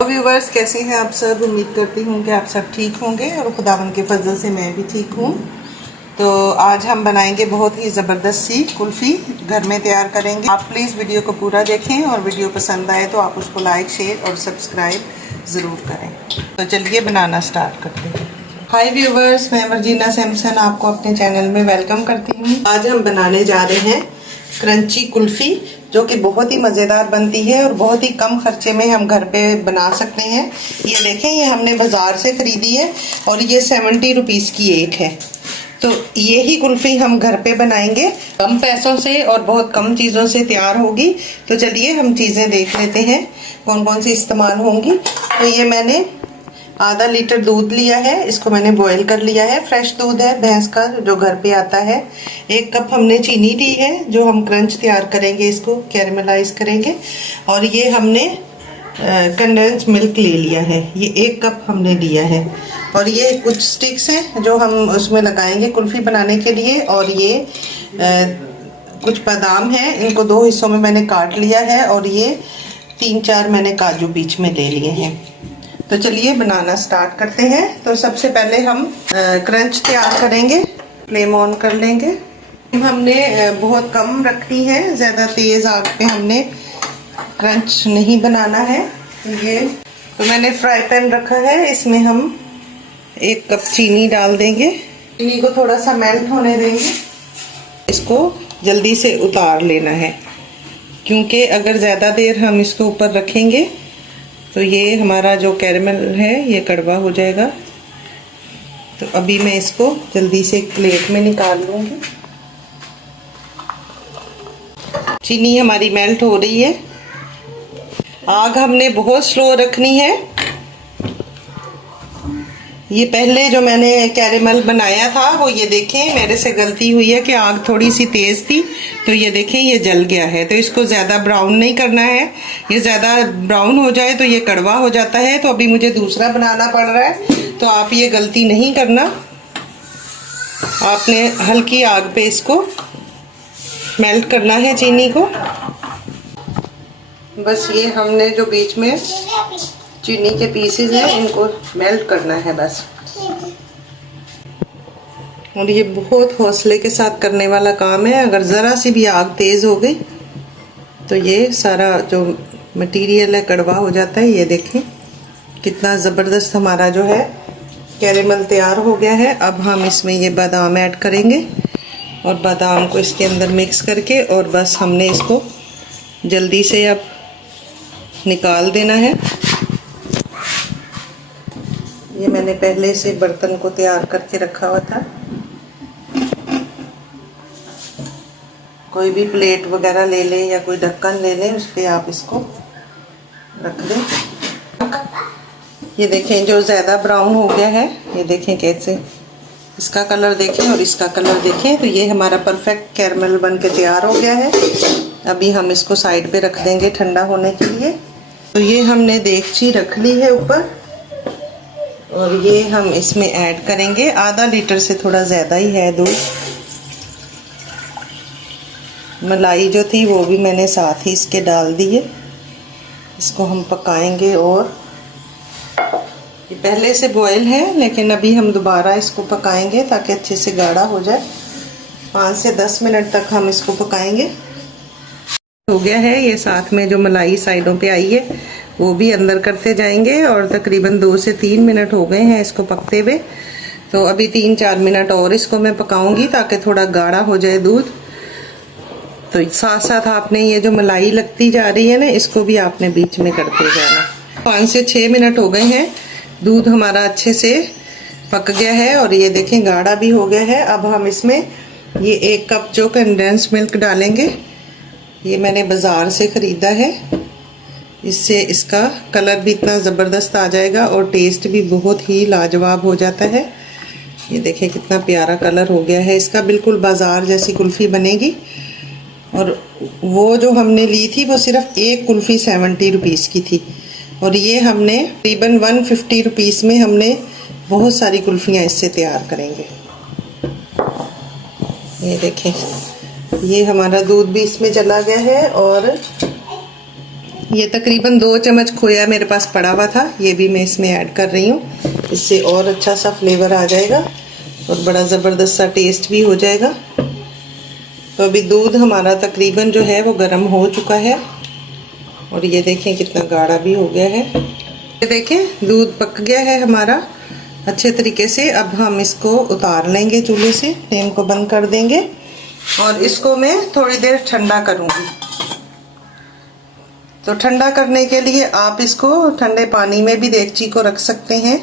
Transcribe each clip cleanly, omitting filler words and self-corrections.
Viewers, कैसे हैं आप सब। उम्मीद करती हूँ कि आप सब ठीक होंगे और खुदावन के फजल से मैं भी ठीक हूँ। तो आज हम बनाएंगे बहुत ही ज़बरदस्त सी कुल्फ़ी, घर में तैयार करेंगे। आप प्लीज़ वीडियो को पूरा देखें और वीडियो पसंद आए तो आप उसको लाइक, शेयर और सब्सक्राइब ज़रूर करें। तो चलिए बनाना स्टार्ट करते हैं। हाय व्यूवर्स, मैं मर्जीना सैमसन आपको अपने चैनल में वेलकम करती हूँ। आज हम बनाने जा रहे हैं क्रंची कुल्फ़ी, जो कि बहुत ही मज़ेदार बनती है और बहुत ही कम खर्चे में हम घर पे बना सकते हैं। ये देखें, ये हमने बाज़ार से ख़रीदी है और ये 70 रुपीज़ की एक है। तो ये ही कुल्फ़ी हम घर पे बनाएंगे कम पैसों से और बहुत कम चीज़ों से तैयार होगी। तो चलिए हम चीज़ें देख लेते हैं कौन कौन सी इस्तेमाल होंगी। तो ये मैंने आधा लीटर दूध लिया है, इसको मैंने बॉईल कर लिया है। फ्रेश दूध है भैंस का, जो घर पे आता है। 1 कप हमने चीनी ली है, जो हम क्रंच तैयार करेंगे, इसको कैरेमलाइज करेंगे। और ये हमने कंडेंस मिल्क ले लिया है, ये 1 कप हमने लिया है। और ये कुछ स्टिक्स हैं जो हम उसमें लगाएंगे कुल्फ़ी बनाने के लिए। और ये कुछ बादाम हैं, इनको 2 हिस्सों में मैंने काट लिया है। और ये 3-4 मैंने काजू बीच में ले लिए हैं। तो चलिए बनाना स्टार्ट करते हैं। तो सबसे पहले हम क्रंच तैयार करेंगे। फ्लेम ऑन कर लेंगे। हमने बहुत कम रखनी है, ज़्यादा तेज़ आग पे हमने क्रंच नहीं बनाना है। तो मैंने फ्राई पैन रखा है, इसमें हम 1 कप चीनी डाल देंगे। चीनी को थोड़ा सा मेल्ट होने देंगे। इसको जल्दी से उतार लेना है, क्योंकि अगर ज़्यादा देर हम इसको ऊपर रखेंगे तो ये हमारा जो कैरेमल है ये कड़वा हो जाएगा। तो अभी मैं इसको जल्दी से एक प्लेट में निकाल लूँगी। चीनी हमारी मेल्ट हो रही है। आग हमने बहुत स्लो रखनी है। ये पहले जो मैंने कैरेमल बनाया था वो ये देखें, मेरे से गलती हुई है कि आग थोड़ी सी तेज़ थी, तो ये देखें ये जल गया है। तो इसको ज़्यादा ब्राउन नहीं करना है, ये ज़्यादा ब्राउन हो जाए तो ये कड़वा हो जाता है। तो अभी मुझे दूसरा बनाना पड़ रहा है, तो आप ये गलती नहीं करना। आपने हल्की आग पे इसको मेल्ट करना है चीनी को। बस ये हमने जो बीच में चीनी के पीसेस हैं इनको मेल्ट करना है बस। और ये बहुत हौसले के साथ करने वाला काम है। अगर ज़रा सी भी आग तेज़ हो गई तो ये सारा जो मटेरियल है कड़वा हो जाता है। ये देखें कितना ज़बरदस्त हमारा जो है कैरेमल तैयार हो गया है। अब हम इसमें ये बादाम ऐड करेंगे और बादाम को इसके अंदर मिक्स करके और बस हमने इसको जल्दी से अब निकाल देना है। ये मैंने पहले से बर्तन को तैयार करके रखा हुआ था। कोई भी प्लेट वगैरह ले लें या कोई ढक्कन ले लें, उस पर आप इसको रख दें। ये देखें जो ज़्यादा ब्राउन हो गया है, ये देखें कैसे, इसका कलर देखें और इसका कलर देखें। तो ये हमारा परफेक्ट कैरमल बन के तैयार हो गया है। अभी हम इसको साइड पे रख देंगे ठंडा होने के लिए। तो ये हमने देगची रख ली है ऊपर और ये हम इसमें ऐड करेंगे। आधा लीटर से थोड़ा ज़्यादा ही है दूध। मलाई जो थी वो भी मैंने साथ ही इसके डाल दी है। इसको हम पकाएंगे और ये पहले से बॉयल है, लेकिन अभी हम दोबारा इसको पकाएंगे ताकि अच्छे से गाढ़ा हो जाए। 5 से 10 मिनट तक हम इसको पकाएंगे। हो गया है, ये साथ में जो मलाई साइडों पे आई है वो भी अंदर करते जाएंगे। और तकरीबन 2 से 3 मिनट हो गए हैं इसको पकते हुए। तो अभी 3-4 मिनट और इसको मैं पकाऊंगी ताकि थोड़ा गाढ़ा हो जाए दूध। तो साथ साथ आपने ये जो मलाई लगती जा रही है ना, इसको भी आपने बीच में करते जाना। 5 से 6 मिनट हो गए हैं, दूध हमारा अच्छे से पक गया है और ये देखें गाढ़ा भी हो गया है। अब हम इसमें ये 1 कप जो कंडेंस मिल्क डालेंगे। ये मैंने बाज़ार से ख़रीदा है, इससे इसका कलर भी इतना ज़बरदस्त आ जाएगा और टेस्ट भी बहुत ही लाजवाब हो जाता है। ये देखें कितना प्यारा कलर हो गया है इसका, बिल्कुल बाज़ार जैसी कुल्फ़ी बनेगी। और वो जो हमने ली थी वो सिर्फ एक कुल्फ़ी 70 रुपीज़ की थी, और ये हमने तकरीबन 150 रुपीज़ में हमने बहुत सारी कुल्फ़ियाँ इससे तैयार करेंगे। ये देखें, ये हमारा दूध भी इसमें चला गया है और ये तकरीबन 2 चम्मच खोया मेरे पास पड़ा हुआ था, ये भी मैं इसमें ऐड कर रही हूँ। इससे और अच्छा सा फ्लेवर आ जाएगा और बड़ा ज़बरदस्त सा टेस्ट भी हो जाएगा। तो अभी दूध हमारा तकरीबन जो है वो गर्म हो चुका है और ये देखें कितना गाढ़ा भी हो गया है। ये देखें दूध पक गया है हमारा अच्छे तरीके से। अब हम इसको उतार लेंगे चूल्हे से, फ्लेम को बंद कर देंगे और इसको मैं थोड़ी देर ठंडा करूँगी। तो ठंडा करने के लिए आप इसको ठंडे पानी में भी देगची को रख सकते हैं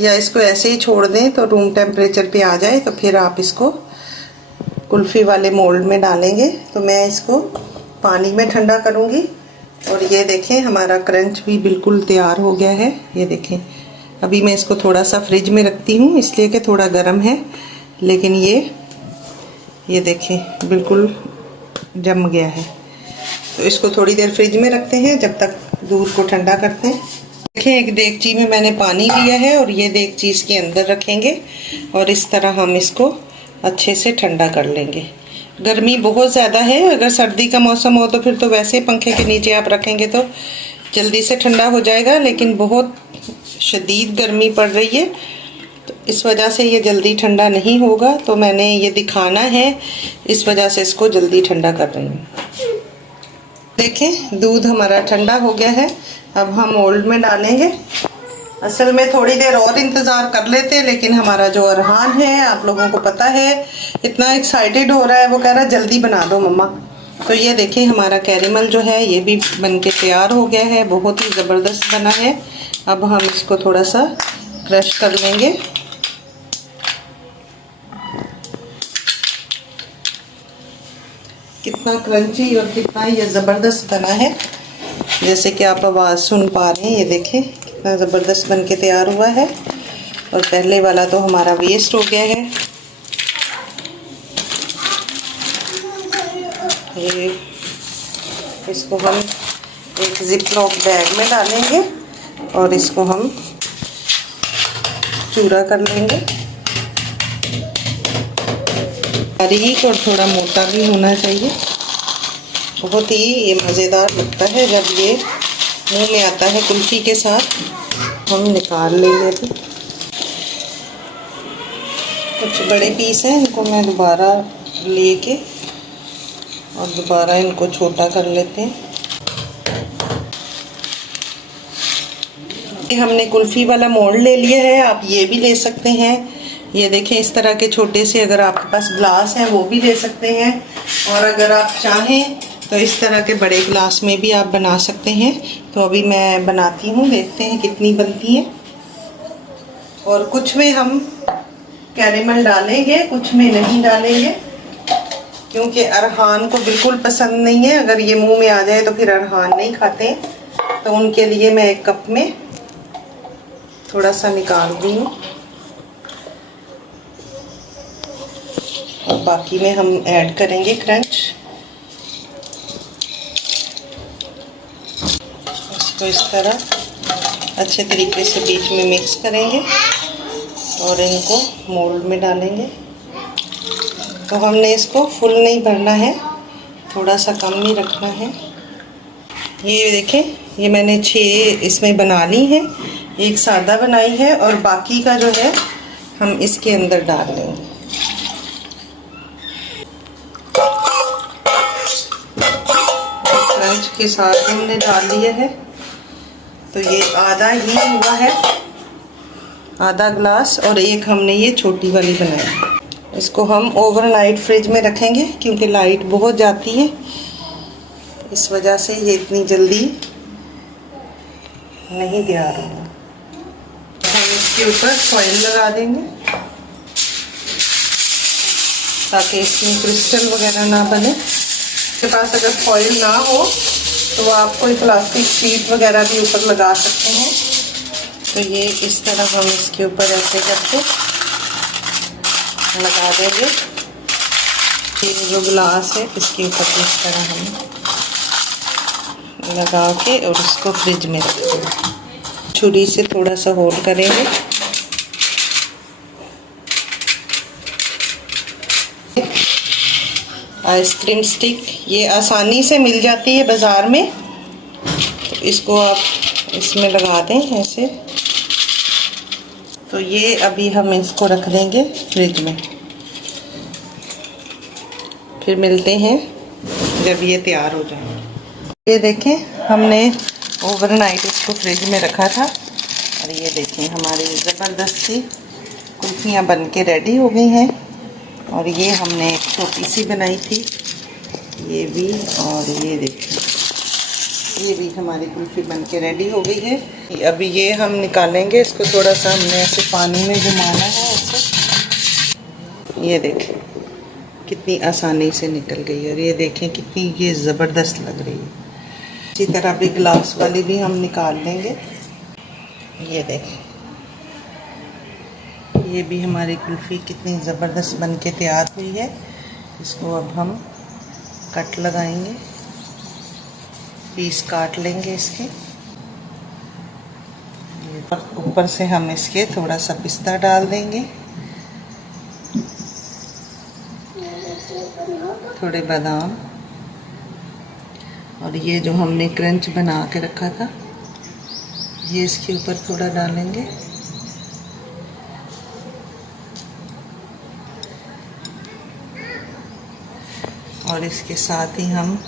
या इसको ऐसे ही छोड़ दें तो रूम टेम्परेचर पे आ जाए, तो फिर आप इसको कुल्फ़ी वाले मोल्ड में डालेंगे। तो मैं इसको पानी में ठंडा करूँगी और ये देखें हमारा क्रंच भी बिल्कुल तैयार हो गया है। ये देखें अभी मैं इसको थोड़ा सा फ्रिज में रखती हूँ इसलिए कि थोड़ा गर्म है, लेकिन ये देखें बिल्कुल जम गया है। तो इसको थोड़ी देर फ्रिज में रखते हैं जब तक दूध को ठंडा करते हैं। देखें एक देगची में मैंने पानी लिया है और ये देगची इसके अंदर रखेंगे और इस तरह हम इसको अच्छे से ठंडा कर लेंगे। गर्मी बहुत ज़्यादा है, अगर सर्दी का मौसम हो तो फिर तो वैसे पंखे के नीचे आप रखेंगे तो जल्दी से ठंडा हो जाएगा, लेकिन बहुत शदीद गर्मी पड़ रही है तो इस वजह से ये जल्दी ठंडा नहीं होगा। तो मैंने ये दिखाना है, इस वजह से इसको जल्दी ठंडा कर रही हूँ। देखें दूध हमारा ठंडा हो गया है, अब हम मोल्ड में डालेंगे। असल में थोड़ी देर और इंतज़ार कर लेते, लेकिन हमारा जो अरहान है आप लोगों को पता है इतना एक्साइटेड हो रहा है, वो कह रहा है जल्दी बना दो मम्मा। तो ये देखें हमारा कैरेमल जो है ये भी बनके तैयार हो गया है, बहुत ही ज़बरदस्त बना है। अब हम इसको थोड़ा सा क्रश कर लेंगे। कितना क्रंची और कितना ये ज़बरदस्त बना है, जैसे कि आप आवाज़ सुन पा रहे हैं। ये देखें कितना ज़बरदस्त बन के तैयार हुआ है और पहले वाला तो हमारा वेस्ट हो गया है। ये इसको हम एक जिप-लॉक बैग में डालेंगे और इसको हम चूरा कर लेंगे। बारीक और थोड़ा मोटा भी होना चाहिए। बहुत ही ये मज़ेदार लगता है जब ये मुंह में आता है कुल्फ़ी के साथ। हम निकाल लेंगे। अभी कुछ बड़े पीस हैं, इनको मैं दोबारा लेके और दोबारा इनको छोटा कर लेते हैं। हमने कुल्फ़ी वाला मोल्ड ले लिया है, आप ये भी ले सकते हैं। ये देखें इस तरह के छोटे से, अगर आपके पास ग्लास है वो भी ले सकते हैं, और अगर आप चाहें तो इस तरह के बड़े ग्लास में भी आप बना सकते हैं। तो अभी मैं बनाती हूँ, देखते हैं कितनी बनती है। और कुछ में हम कैरेमल डालेंगे, कुछ में नहीं डालेंगे, क्योंकि अरहान को बिल्कुल पसंद नहीं है। अगर ये मुंह में आ जाए तो फिर अरहान नहीं खाते, तो उनके लिए मैं एक कप में थोड़ा सा निकाल दी हूँ और बाकी में हम ऐड करेंगे क्रंच। इसको इस तरह अच्छे तरीके से बीच में मिक्स करेंगे और इनको मोल्ड में डालेंगे। तो हमने इसको फुल नहीं भरना है, थोड़ा सा कम ही रखना है। ये देखें, ये मैंने 6 इसमें बना ली है, एक सादा बनाई है और बाकी का जो है हम इसके अंदर डाल देंगे। क्रंच के साथ हमने डाल दिया है। तो ये आधा ही हुआ है, आधा ग्लास, और एक हमने ये छोटी वाली बनाई। इसको हम ओवरनाइट फ्रिज में रखेंगे, क्योंकि लाइट बहुत जाती है, इस वजह से ये इतनी जल्दी नहीं तैयार होगा। हम इसके ऊपर फॉइल लगा देंगे ताकि इसमें क्रिस्टल वगैरह ना बने। आपके पास अगर फॉइल ना हो तो आप कोई प्लास्टिक शीट वगैरह भी ऊपर लगा सकते हैं। तो ये इस तरह हम इसके ऊपर ऐसे करके लगा देंगे। ये जो ग्लास है इसके ऊपर इस तरह हम लगा के और इसको फ्रिज में रख देंगे। छुरी से थोड़ा सा होल करेंगे। आइसक्रीम स्टिक ये आसानी से मिल जाती है बाज़ार में, तो इसको आप इसमें लगा दें ऐसे। तो ये अभी हम इसको रख देंगे फ्रिज में, फिर मिलते हैं जब ये तैयार हो जाए। ये देखें, हमने ओवरनाइट इसको फ्रिज में रखा था और ये देखें हमारी ज़बरदस्त सी कुल्फियाँ बन के रेडी हो गई हैं। और ये हमने एक छोटी सी बनाई थी, ये भी, और ये देखें ये भी हमारी कुल्फ़ी बन के रेडी हो गई है। अभी ये हम निकालेंगे, इसको थोड़ा सा हमने ऐसे पानी में घुमाना है ऐसे। ये देखें कितनी आसानी से निकल गई है और ये देखें कितनी ये ज़बरदस्त लग रही है। इसी तरह भी ग्लास वाली भी हम निकाल लेंगे। ये देखें ये भी हमारी कुल्फ़ी कितनी ज़बरदस्त बन के तैयार हुई है। इसको अब हम कट लगाएंगे, पीस काट लेंगे इसके। ऊपर से हम इसके थोड़ा सा पिस्ता डाल देंगे, थोड़े बादाम, और ये जो हमने क्रंच बना के रखा था ये इसके ऊपर थोड़ा डालेंगे। और इसके साथ ही हम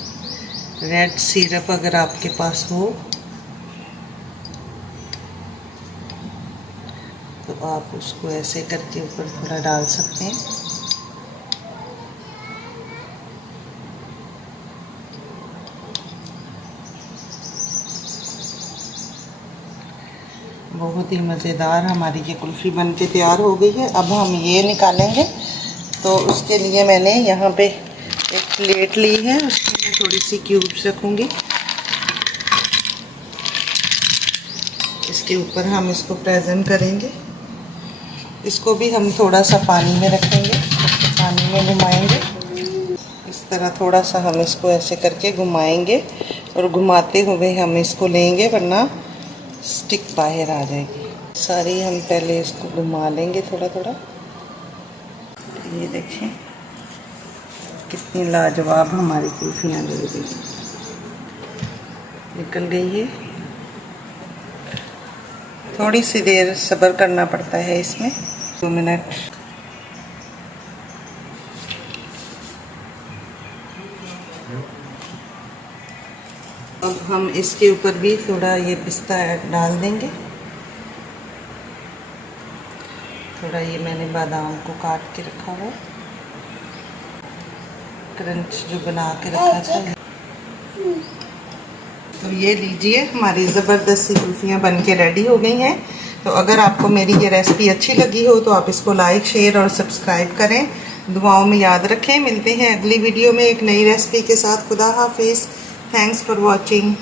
रेड सिरप, अगर आपके पास हो तो आप उसको ऐसे करके ऊपर थोड़ा डाल सकते हैं। बहुत ही मज़ेदार हमारी ये कुल्फ़ी बन के तैयार हो गई है। अब हम ये निकालेंगे, तो उसके लिए मैंने यहाँ पे एक प्लेट ली है, उसमें मैं थोड़ी सी क्यूब्स रखूँगी। इसके ऊपर हम इसको प्रेजेंट करेंगे। इसको भी हम थोड़ा सा पानी में रखेंगे, पानी में घुमाएंगे। इस तरह थोड़ा सा हम इसको ऐसे करके घुमाएंगे और घुमाते हुए हम इसको लेंगे, वरना स्टिक बाहर आ जाएगी सारी। हम पहले इसको घुमा लेंगे थोड़ा थोड़ा। ये देखें कितनी लाजवाब हमारी कुल्फियाँ निकल गई है। थोड़ी सी देर सब्र करना पड़ता है इसमें, 2 मिनट। अब हम इसके ऊपर भी थोड़ा ये पिस्ता डाल देंगे। थोड़ा ये मैंने बादाम को काट के रखा हुआ, क्रंच जो बना के रखा था। तो ये लीजिए हमारी ज़बरदस्त सी कुल्फियाँ बन के रेडी हो गई हैं। तो अगर आपको मेरी ये रेसिपी अच्छी लगी हो तो आप इसको लाइक, शेयर और सब्सक्राइब करें। दुआओं में याद रखें। मिलते हैं अगली वीडियो में एक नई रेसिपी के साथ। खुदा हाफिज़। Thanks for watching.